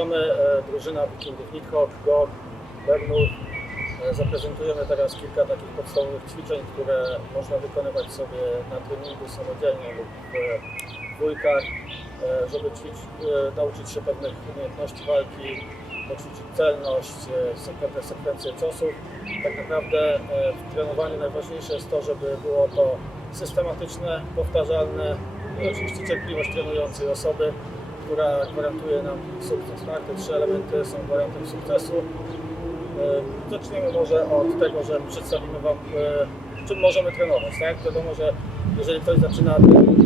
Witamy e, drużyna Wikingów Nidhogg, GOG, Bernów. E, Zaprezentujemy teraz kilka takich podstawowych ćwiczeń, które można wykonywać sobie na treningu samodzielnie lub w dwójkach, e, żeby nauczyć się pewnych umiejętności walki, poćwiczyć celność, pewne sekwencje ciosów. Tak naprawdę w trenowaniu najważniejsze jest to, żeby było to systematyczne, powtarzalne i oczywiście cierpliwość trenującej osoby, która gwarantuje nam sukces. Tak? Te trzy elementy są gwarantem sukcesu. Zaczniemy może od tego, że przedstawimy Wam, e, czym możemy trenować. Tak? Wiadomo, że jeżeli ktoś zaczyna trening,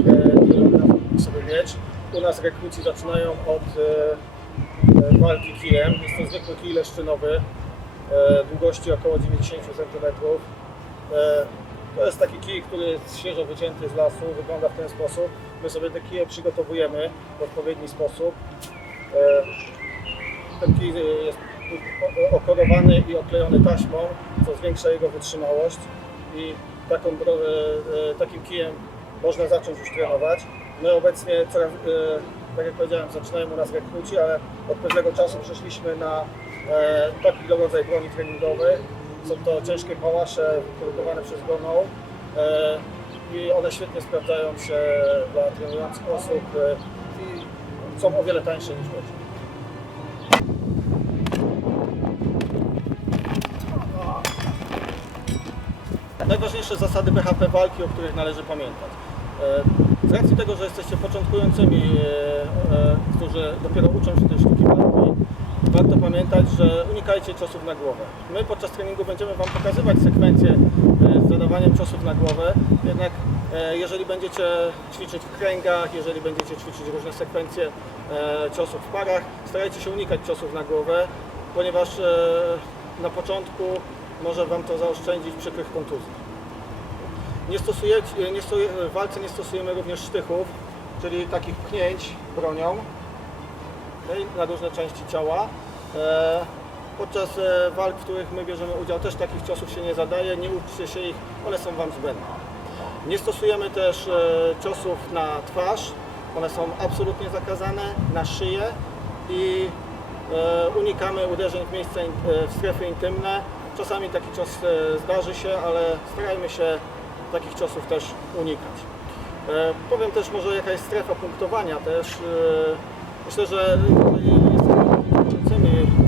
sobie mieć, u nas rekruci zaczynają od e, e, walki kijem. Jest to zwykły kij leszczynowy, długości około 90 cm. To jest taki kij, który jest świeżo wycięty z lasu, wygląda w ten sposób. My sobie te kije przygotowujemy w odpowiedni sposób. E, Ten kij jest o- okodowany i oklejony taśmą, co zwiększa jego wytrzymałość i taką, e, e, takim kijem można zacząć już trenować. My obecnie tak jak powiedziałem, zaczynają u nas rekruci, ale od pewnego czasu przeszliśmy na taki rodzaj broni treningowej. Są to ciężkie pałasze produkowane przez Goną e, i one świetnie sprawdzają się dla trenujących osób e, i są o wiele tańsze niż łyżwy. Najważniejsze zasady BHP walki, o których należy pamiętać. E, Z racji tego, że jesteście początkującymi, którzy dopiero uczą się tej sztuki walki, warto pamiętać, że unikajcie ciosów na głowę. My podczas treningu będziemy Wam pokazywać sekwencję e, z zadawaniem ciosów na głowę, jednak e, jeżeli będziecie ćwiczyć w kręgach, jeżeli będziecie ćwiczyć różne sekwencje e, ciosów w parach, starajcie się unikać ciosów na głowę, ponieważ na początku może Wam to zaoszczędzić przykrych kontuzji. Nie nie stosuje, w walce nie stosujemy również sztychów, czyli takich pchnięć bronią na różne części ciała. E, podczas e, walk, w których my bierzemy udział, też takich ciosów się nie zadaje, nie uczcie się ich, one są Wam zbędne. Nie stosujemy też e, ciosów na twarz, one są absolutnie zakazane, na szyję i unikamy uderzeń w miejsca, w strefy intymne. Czasami taki cios zdarzy się, ale starajmy się takich ciosów też unikać. Powiem też może jaka jest strefa punktowania też. Myślę, że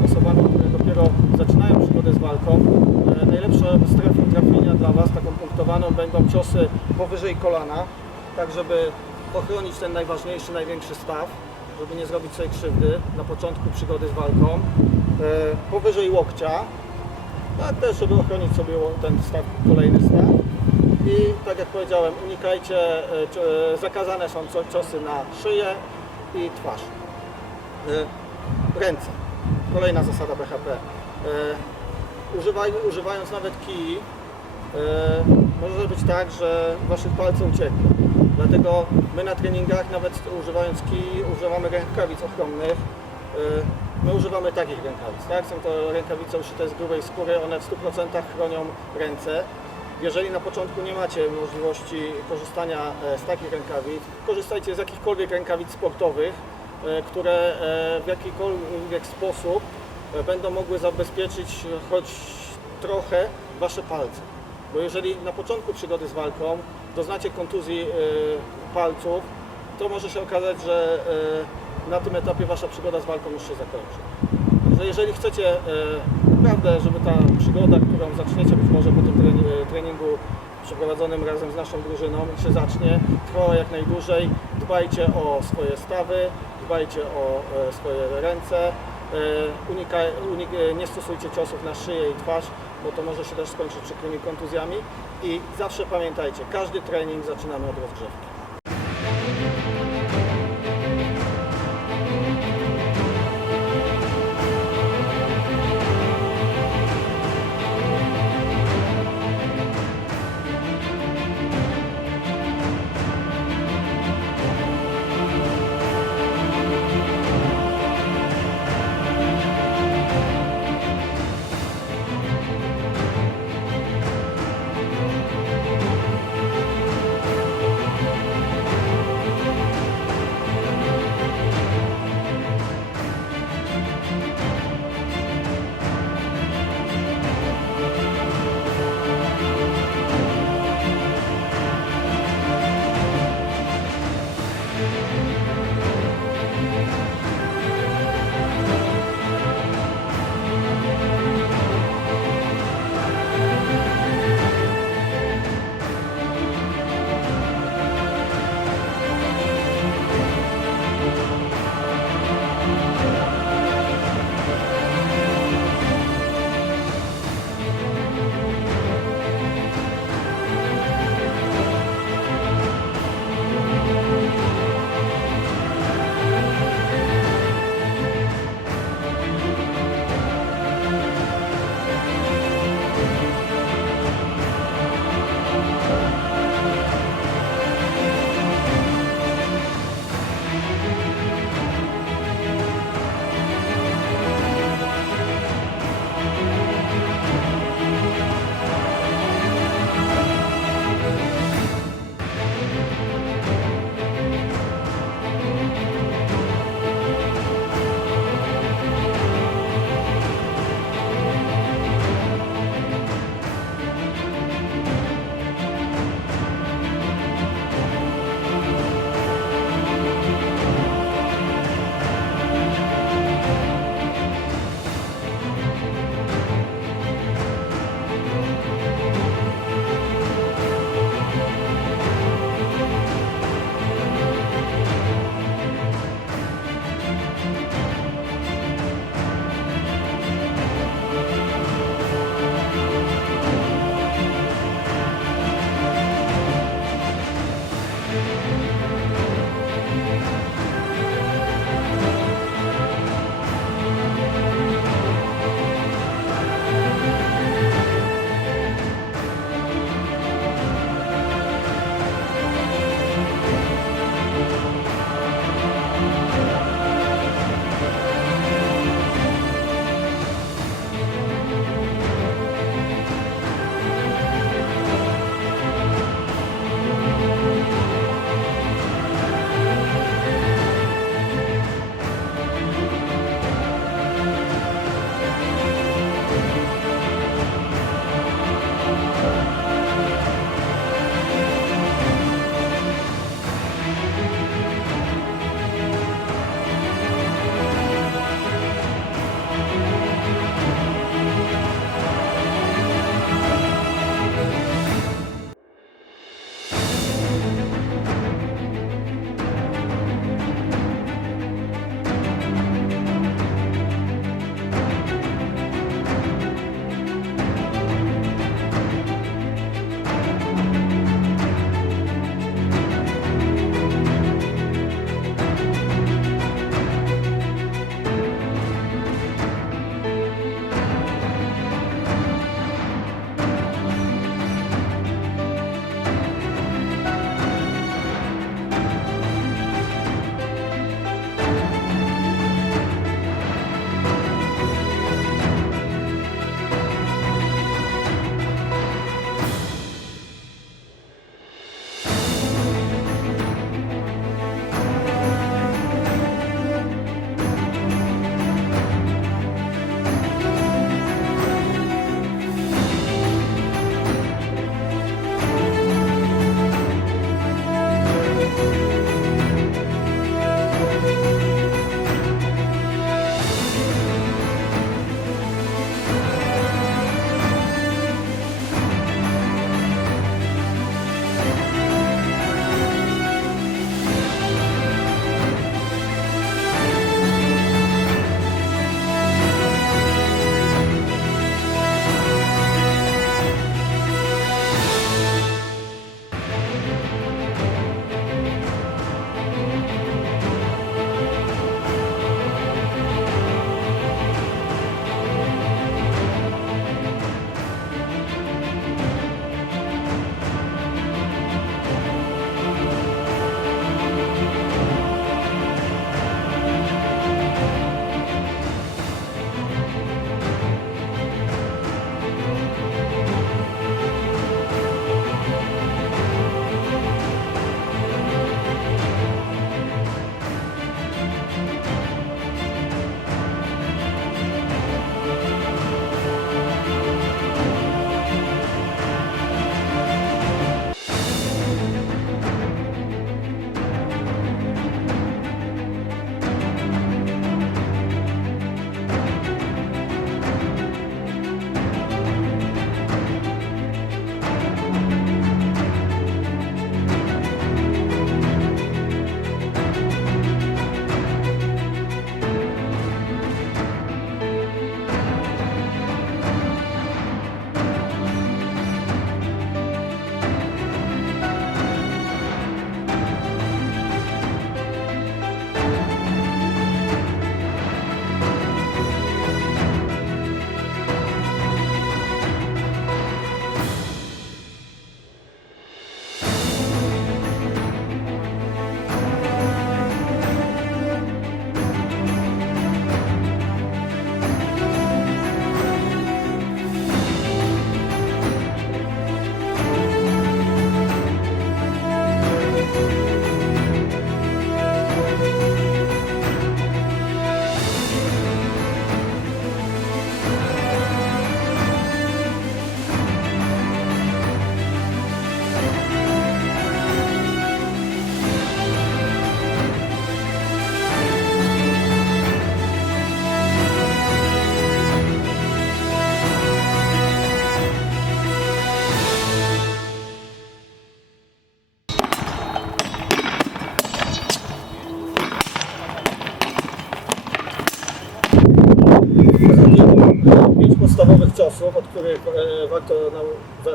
osobami, które dopiero zaczynają przygodę z walką, e, najlepszą strefą trafienia dla Was, taką punktowaną, będą ciosy powyżej kolana, tak żeby ochronić ten najważniejszy, największy staw, żeby nie zrobić sobie krzywdy na początku przygody z walką. E, powyżej łokcia, tak też, żeby ochronić sobie ten staw, kolejny staw. I tak jak powiedziałem, unikajcie, e, e, zakazane są ciosy na szyję i twarz. E, Ręce. Kolejna zasada BHP. E, Używaj, używając nawet kij, e, może być tak, że waszych palców ucieknie. Dlatego my na treningach, nawet używając kij, używamy rękawic ochronnych. E, My używamy takich rękawic, tak? Są to rękawice uszyte z grubej skóry, one w 100% chronią ręce. Jeżeli na początku nie macie możliwości korzystania e, z takich rękawic, korzystajcie z jakichkolwiek rękawic sportowych, które e, w jakikolwiek sposób e, będą mogły zabezpieczyć choć trochę Wasze palce. Bo jeżeli na początku przygody z walką doznacie kontuzji e, palców, to może się okazać, że e, na tym etapie Wasza przygoda z walką już się zakończy. Także jeżeli chcecie e, naprawdę, żeby ta przygoda, którą zaczniecie być może po tym treni- treningu przeprowadzonym razem z naszą drużyną się zacznie, trwała jak najdłużej, dbajcie o swoje stawy, dbajcie o e, swoje ręce, e, unika, unik, e, nie stosujcie ciosów na szyję i twarz, bo to może się też skończyć przykrymi kontuzjami. I zawsze pamiętajcie, każdy trening zaczynamy od rozgrzewki.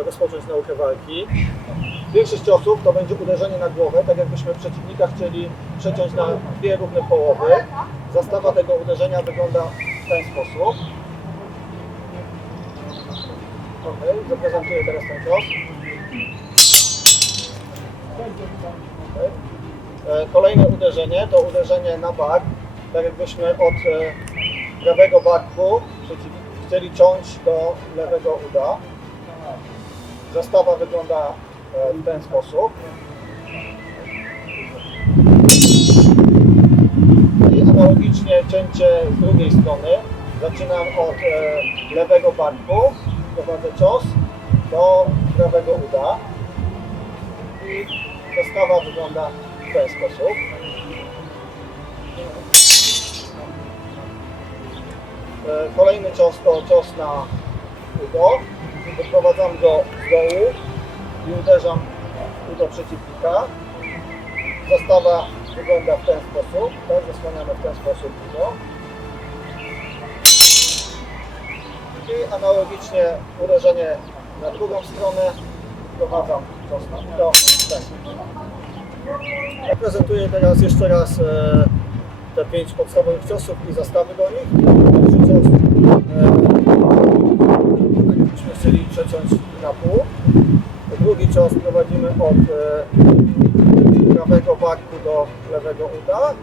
Rozpocząć naukę walki. Większość ciosów to będzie uderzenie na głowę, tak jakbyśmy przeciwnika chcieli przeciąć na dwie równe połowy. Zastawa tego uderzenia wygląda w ten sposób. Ok, zaprezentuję teraz ten cios. Okej. E, Kolejne uderzenie to uderzenie na bark, tak jakbyśmy od e, prawego barku przeciw- chcieli ciąć do lewego uda. Zastawa wygląda e, w ten sposób. I analogicznie cięcie z drugiej strony. Zaczynam od e, lewego barku, prowadzę cios do prawego uda. I zastawa wygląda w ten sposób. E, Kolejny cios to cios na udo. Doprowadzam go z dołu i uderzam w udo przeciwnika. Zastawa wygląda w ten sposób. Tak, zasłaniamy w ten sposób udo. I analogicznie uderzenie na drugą stronę. Wprowadzam ten sposób. Ja prezentuję teraz jeszcze raz e, te pięć podstawowych ciosów i zastawy do nich. Pierwszy cios, e, tak jakbyśmy na pół. Drugi cios prowadzimy od e, prawego barku do lewego uda.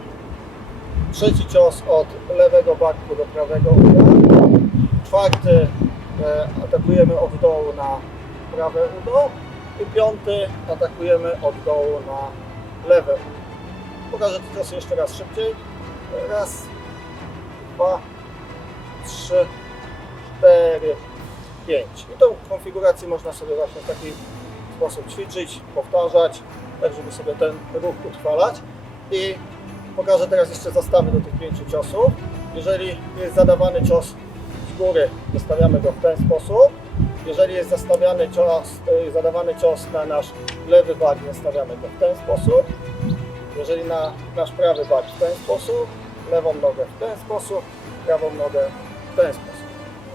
Trzeci cios od lewego barku do prawego uda. Czwarty e, atakujemy od dołu na prawe udo. I piąty atakujemy od dołu na lewe udo. Pokażę te ciosy jeszcze raz szybciej. Raz, dwa, trzy, cztery, pięć. I tą konfigurację można sobie właśnie w taki sposób ćwiczyć, powtarzać, tak żeby sobie ten ruch utrwalać. I pokażę teraz jeszcze zastawy do tych pięciu ciosów. Jeżeli jest zadawany cios z góry, wystawiamy go w ten sposób. Jeżeli jest zastawiany cios, y, zadawany cios na nasz lewy bark, nastawiamy go w ten sposób. Jeżeli na nasz prawy bark w ten sposób, lewą nogę w ten sposób, prawą nogę w ten sposób.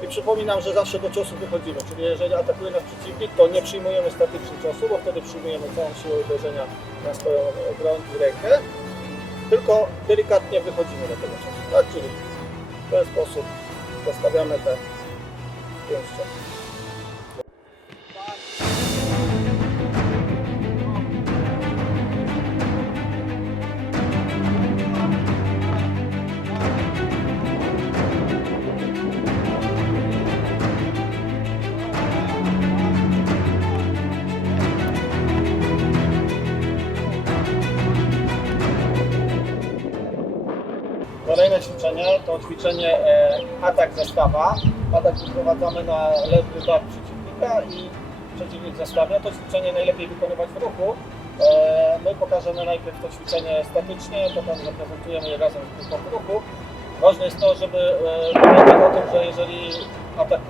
I przypominam, że zawsze do ciosu wychodzimy, czyli jeżeli atakuje nas przeciwnik, to nie przyjmujemy statycznie ciosu, bo wtedy przyjmujemy całą siłę uderzenia na swoją broń i rękę, tylko delikatnie wychodzimy do tego ciosu, tak? Czyli w ten sposób zostawiamy te pięć to ćwiczenie e, atak zastawa. Atak wyprowadzamy na lewy bark przeciwnika i przeciwnik zastawia. To ćwiczenie najlepiej wykonywać w ruchu. E, my pokażemy najpierw to ćwiczenie statycznie, potem zaprezentujemy je razem z grupą w ruchu. Ważne jest to, żeby e, pamiętać o tym, że jeżeli atak,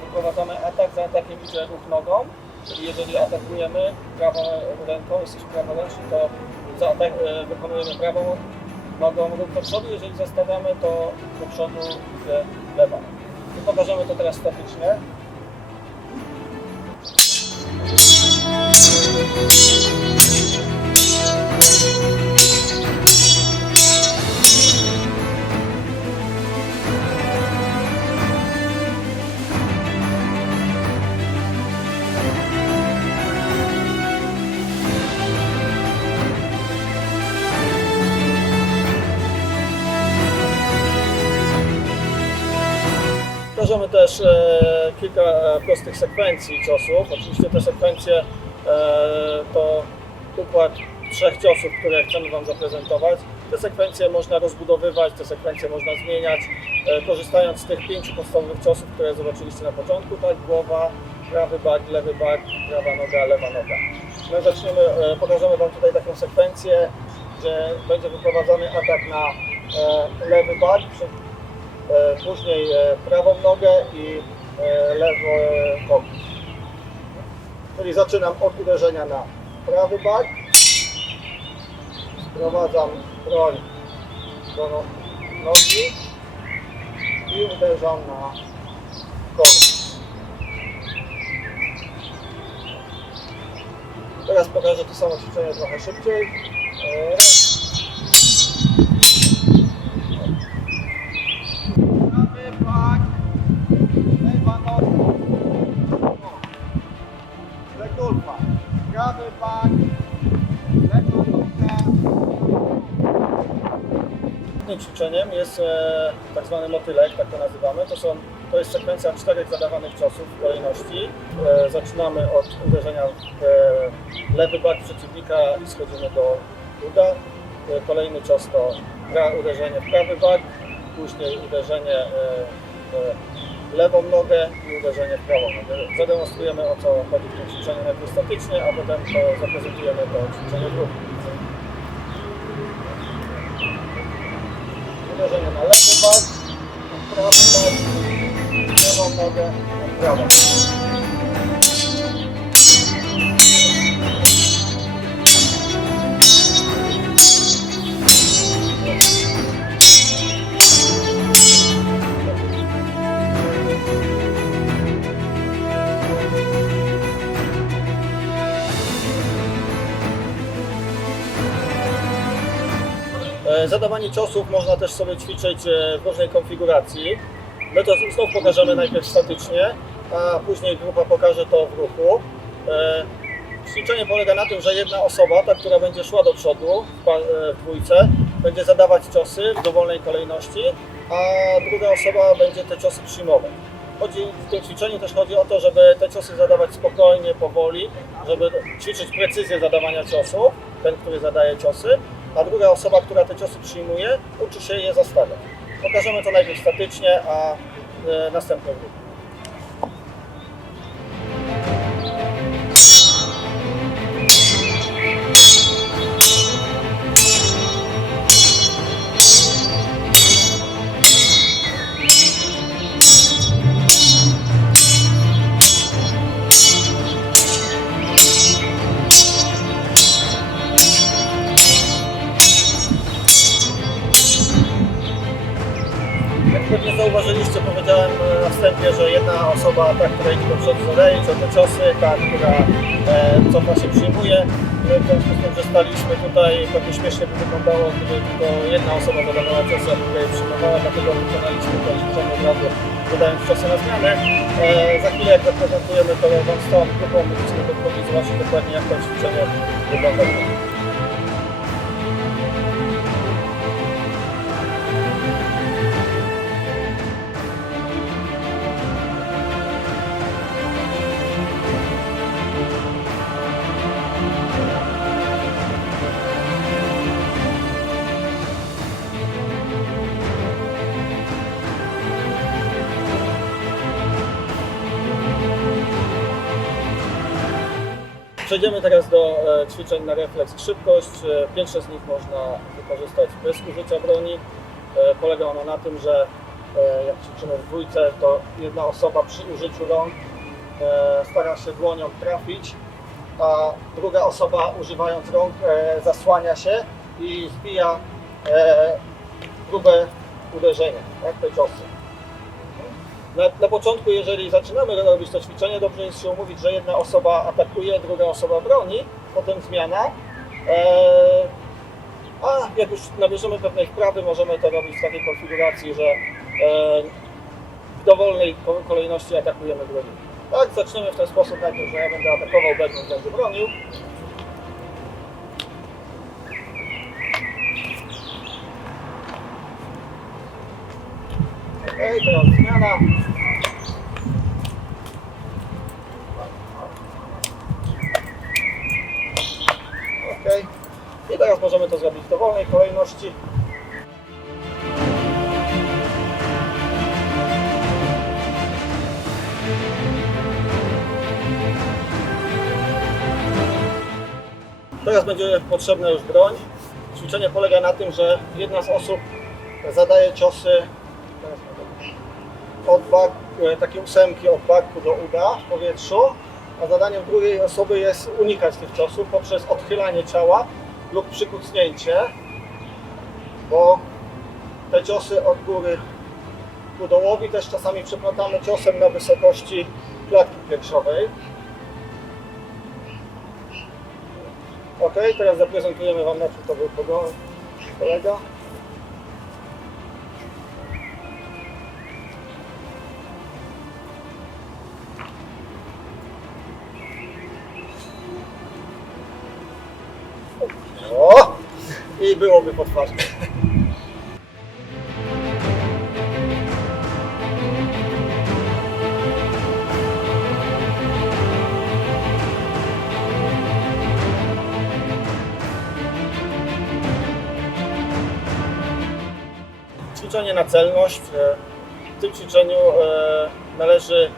wyprowadzamy atak, za atakiem idzie ruch nogą, czyli jeżeli atakujemy prawą ręką, jesteśmy praworęczni, to za atak, wykonujemy prawą nogą do przodu, jeżeli zastawiamy to do przodu idzie lewa. I pokażemy to teraz statycznie. Pokażemy też e, kilka prostych sekwencji ciosów. Oczywiście te sekwencje e, to układ trzech ciosów, które chcemy Wam zaprezentować. Te sekwencje można rozbudowywać, te sekwencje można zmieniać, e, korzystając z tych pięciu podstawowych ciosów, które zobaczyliście na początku, tak? Głowa, prawy bark, lewy bark, prawa noga, lewa noga. My zaczniemy, pokażemy Wam tutaj taką sekwencję, gdzie będzie wyprowadzony atak na lewy bark, E, później e, prawą nogę i e, lewy kogoś. Czyli zaczynam od uderzenia na prawy bak, sprowadzam broń do no, nogi i uderzam na kogoś. Teraz pokażę to samo ćwiczenie trochę szybciej. Tym ćwiczeniem jest e, tak zwany motylek, tak to nazywamy. To, są, to jest sekwencja czterech zadawanych ciosów w kolejności. E, zaczynamy od uderzenia w e, lewy bak przeciwnika i schodzimy do uda. E, kolejny cios to uderzenie w prawy bak, później uderzenie e, w lewą nogę i uderzenie w prawą nogę. Zademonstrujemy o co chodzi w tym ćwiczeniu najpierw a potem to zaprezentujemy to ćwiczenie w ruchu. Uderzenie na lewy bak, prawy bak, lewą nogę, prawą. Zadawanie ciosów można też sobie ćwiczyć e, w różnej konfiguracji. My to znów pokażemy najpierw statycznie, a później grupa pokaże to w ruchu. E, Ćwiczenie polega na tym, że jedna osoba, ta, która będzie szła do przodu e, w dwójce, będzie zadawać ciosy w dowolnej kolejności, a druga osoba będzie te ciosy przyjmować. Chodzi, w tym ćwiczeniu też chodzi o to, żeby te ciosy zadawać spokojnie, powoli, żeby ćwiczyć precyzję zadawania ciosów, ten, który zadaje ciosy, a druga osoba, która te ciosy przyjmuje, uczy się je zastawiać. Pokażemy to najpierw statycznie, a e, następnie w osoba, ta, która idzie do przodu zadaje te ciosy, ta, która e, cofa się przyjmuje. W związku z tym, że staliśmy tutaj, pewnie śmiesznie by wyglądało, gdyby tylko jedna osoba zadawała ciosy, a druga przyjmowała, dlatego wykonaliśmy to ćwiczenie od razu, dodając ciosy na zmianę. E, za chwilę, jak zaprezentujemy to Wam całą grupą, będziecie mogli zobaczyć dokładnie, jak to ćwiczenie wygląda. Przejdziemy teraz do e, ćwiczeń na refleks szybkość. E, Pierwsze z nich można wykorzystać bez użycia broni. E, Polega ono na tym, że jak ćwiczymy w dwójce, to jedna osoba przy użyciu rąk stara się dłonią trafić, a druga osoba używając rąk zasłania się i zbija e, grube uderzenie, tak, te ciosy. Na, na początku, jeżeli zaczynamy robić to ćwiczenie, dobrze jest się umówić, że jedna osoba atakuje, druga osoba broni, potem zmiana. Eee, a jak już nabierzemy pewnej wprawy, możemy to robić w takiej konfiguracji, że eee, w dowolnej ko- kolejności atakujemy broni. Tak, zaczniemy w ten sposób najpierw, że ja będę atakował, Bedman będzie bronił. Okej, teraz zmiana. Ok. I teraz możemy to zrobić w dowolnej kolejności. Teraz będzie potrzebna już broń. Ćwiczenie polega na tym, że jedna z osób zadaje ciosy od bak, e, takie ósemki od barku do uda w powietrzu, a zadaniem drugiej osoby jest unikać tych ciosów poprzez odchylanie ciała lub przykucnięcie, bo te ciosy od góry ku dołowi też czasami przeplatamy ciosem na wysokości klatki piersiowej. Ok, teraz zaprezentujemy Wam na czym to był kolega. I byłoby po twarzy. Ćwiczenie na celność. W tym ćwiczeniu e, należy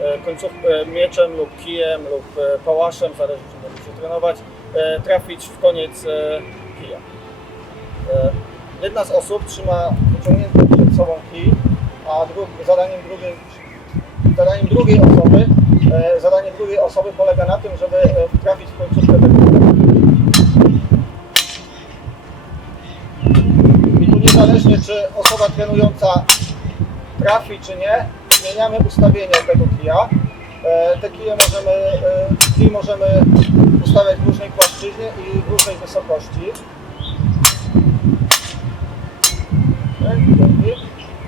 e, końców e, mieczem lub kijem lub pałaszem, zależy czy będziecie trenować, trafić w koniec kija. Jedna z osób trzyma wyciągnięty przed sobą kij, a zadaniem, drugiej, zadaniem drugiej osoby e, zadanie drugiej osoby polega na tym, żeby e, trafić w końcówkę tego. I tu niezależnie czy osoba trenująca trafi czy nie, zmieniamy ustawienie tego kija. E, Te kije możemy, e, kij możemy ustawiać w różnej płaszczyźnie i w różnej wysokości.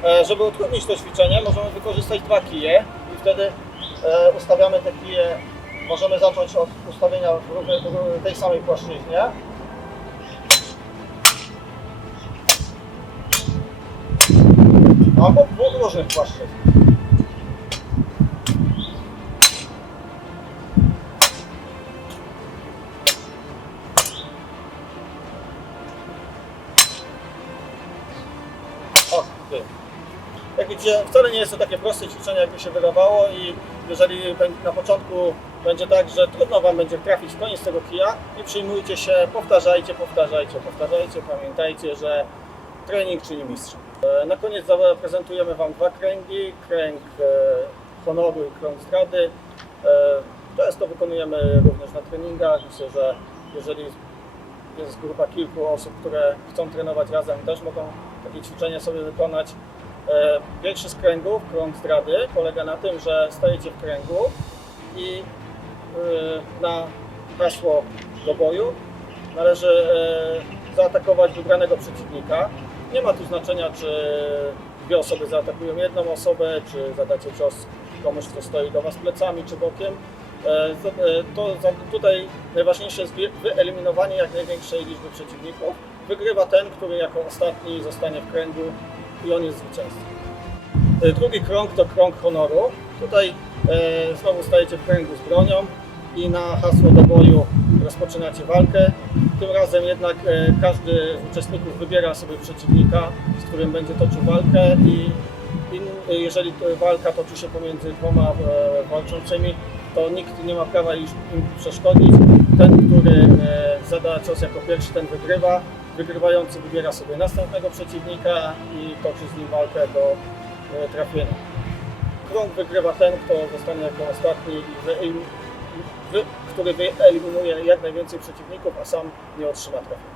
E, Żeby utrudnić to ćwiczenie, możemy wykorzystać dwa kije i wtedy e, ustawiamy te kije, możemy zacząć od ustawienia w tej samej płaszczyźnie. Albo dwóch różnych płaszczyznach. Widzicie, wcale nie jest to takie proste ćwiczenie, jakby się wydawało i jeżeli na początku będzie tak, że trudno Wam będzie trafić w koniec tego kija, nie przyjmujcie się, powtarzajcie, powtarzajcie, powtarzajcie, pamiętajcie, że trening czyni mistrza. E, Na koniec zaprezentujemy Wam dwa kręgi, kręg e, honoru i krąg zdrady. E, Często wykonujemy również na treningach. Myślę, że jeżeli jest grupa kilku osób, które chcą trenować razem, też mogą takie ćwiczenie sobie wykonać. E, z kręgów, krąg zdrady, polega na tym, że stajecie w kręgu i e, na hasło do boju należy e, zaatakować wybranego przeciwnika. Nie ma tu znaczenia, czy dwie osoby zaatakują jedną osobę, czy zadacie cios komuś, kto stoi do Was plecami czy bokiem. To tutaj najważniejsze jest wy- wyeliminowanie jak największej liczby przeciwników. Wygrywa ten, który jako ostatni zostanie w kręgu i on jest zwycięzcą. E, Drugi krąg to krąg honoru. Tutaj e, znowu stajecie w kręgu z bronią i na hasło do boju rozpoczynacie walkę. Tym razem jednak e, każdy z uczestników wybiera sobie przeciwnika, z którym będzie toczył walkę i in, jeżeli walka toczy się pomiędzy dwoma e, walczącymi, to nikt nie ma prawa im przeszkodzić. Ten, który e, zada cios jako pierwszy, ten wygrywa. Wygrywający wybiera sobie następnego przeciwnika i toczy z nim walkę do e, trafienia. Krąg wygrywa ten, kto zostanie jako ostatni, który wyeliminuje jak najwięcej przeciwników, a sam nie otrzyma trafienia.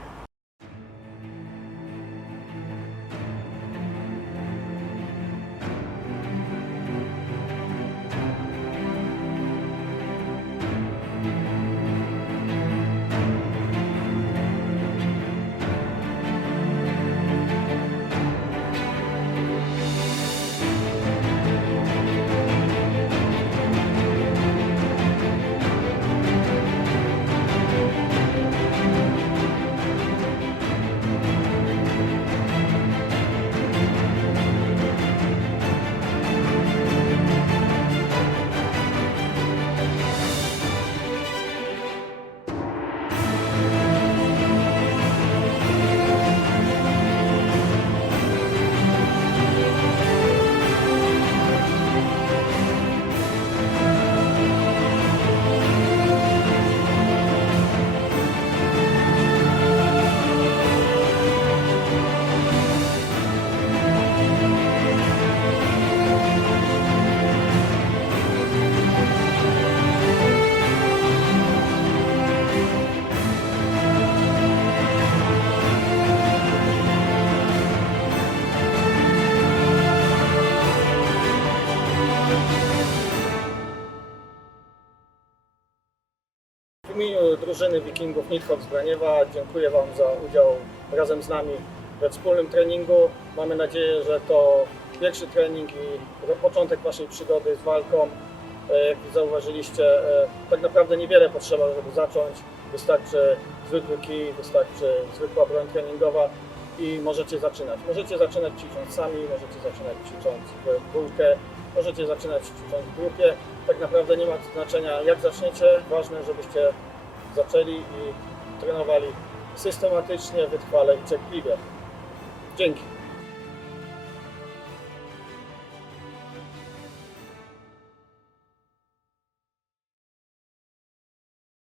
Drużyny Wikingów Nidhogg z Braniewa dziękuję Wam za udział razem z nami we wspólnym treningu. Mamy nadzieję, że to pierwszy trening i początek Waszej przygody z walką. E, Jak zauważyliście, e, tak naprawdę niewiele potrzeba, żeby zacząć. Wystarczy zwykły kij, wystarczy zwykła broń treningowa i możecie zaczynać. Możecie zaczynać ćwicząc sami, możecie zaczynać ćwicząc w dwójkę, możecie zaczynać ćwicząc w grupie. Tak naprawdę nie ma znaczenia jak zaczniecie, ważne żebyście zaczęli i trenowali systematycznie, wytrwale i cierpliwie. Dzięki.